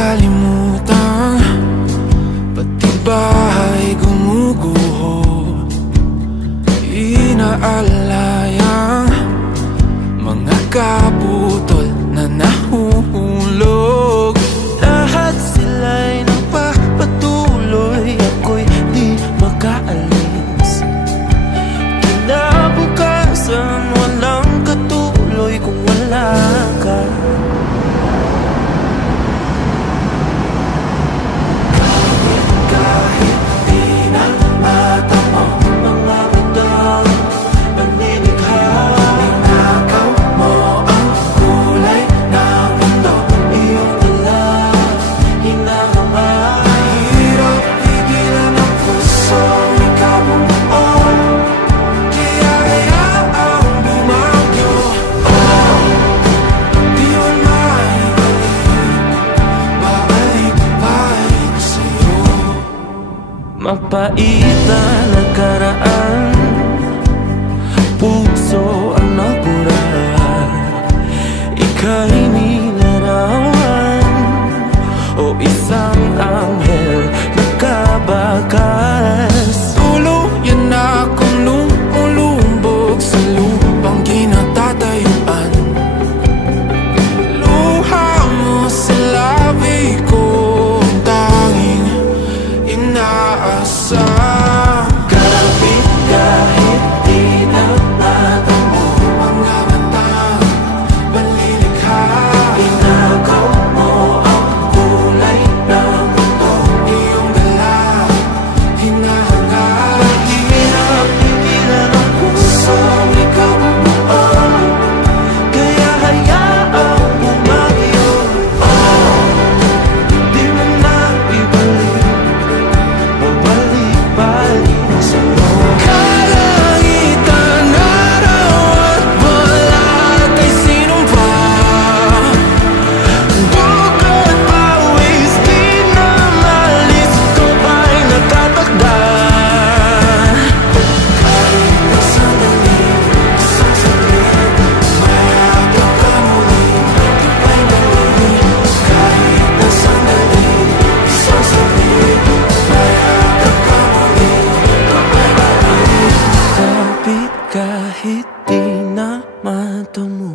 nakalimutan, pati bahay gumuguho. Inaalayang mga kaputol na nahuhulog. Lahat sila'y nagpapatuloy, ako'y di makaalis. Kinabukasan walang katuloy kung wala ka. Kahit di na mata mo mga batang paninikha, ninakaw mo ang kulay ng mundo, iyong dala, hinahanga. Mahirap pigilan ang pusong ikabumuo, kaya hayaang bumagyo. Di man maibalik, babalik pa rin sa'yo. Mapait na nakaraan, puso ang nabura, ika'y nilarawan o isang anghel nagkabakas. Tuluyan na akong lumulumbog sa lupang kinatatayuan. Luha mo sa labi ko, ang tanging inaasam. Kapit kahit di na mata mo mga batang panlilikha, inagaw mo ang kulay ng mundo, iyong dala, hinahanga. Hirap pigilan ang pusong ikaw bumuo, kaya hayaang bumagyo. Di mo na ibalik, babalik pa rin sa'yo. Kalangitan, araw at balat ay sinumpa, dugo't pawis di na malis, ito ay natatakda. Kahit na sandali, isang saglit, mayabang ka muli, kapay dali. Kahit na sandali, isang saglit, mayabang ka muli, kapay dali. Kapit kahit di na mata mo.